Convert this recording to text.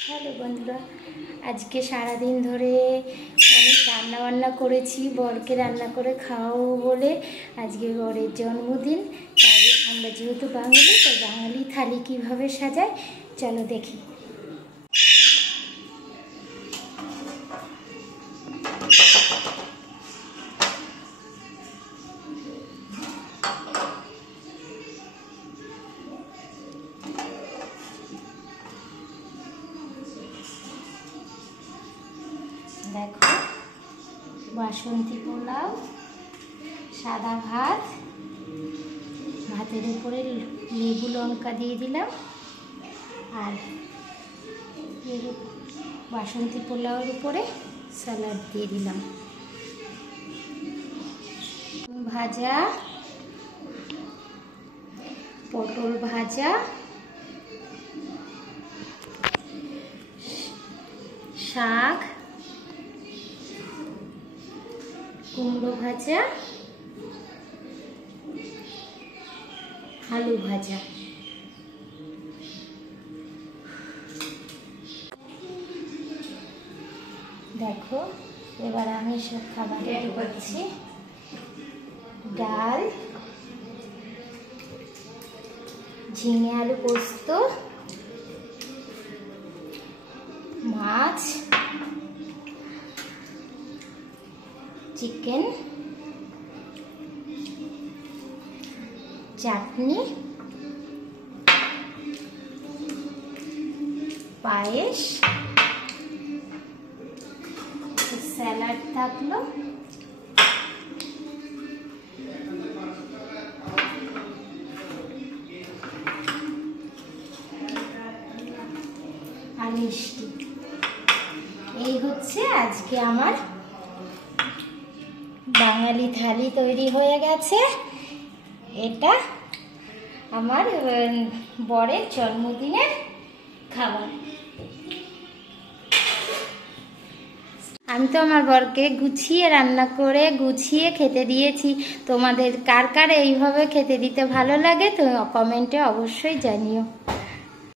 Hello বন্ধুরা, আজকে সারাদিন ধরে অনেক রান্নাবান্না করেছি। বরকে রান্না করে খাওয়াবো বলে আজকে বরের জন্মদিন। তাই আমরা যেহেতু বাঙালি, তো বাঙালি থালি কীভাবে সাজায় চলো দেখি। দেখো, বাসন্তী পোলাও, সাদা ভাত, ভাতের উপরে লেবু লঙ্কা দিয়ে দিলাম, আর বাসন্তী পোলাওয়ের উপরে স্যালাড দিয়ে দিলাম, ভাজা, পটল ভাজা, শাক, কুমড়ো ভাজা, আলু ভাজা। দেখো, এবার আমি সব খাবার রেডি করছি। ডাল, ঝিঙে আলু পোস্ত, মাছ, চিকেন, চাটনি, পায়েস, স্যালাড থাকলো, আর মিষ্টি। এই হচ্ছে আজকে আমার বাঙালি থালি তৈরি হয়ে গেছে। এটা আমার বরের জন্মদিনের খাবার। আমি তো আমার বরকে গুছিয়ে রান্না করে গুছিয়ে খেতে দিয়েছি। তোমাদের কার কার এইভাবে খেতে দিতে ভালো লাগে তো কমেন্টে অবশ্যই জানিও।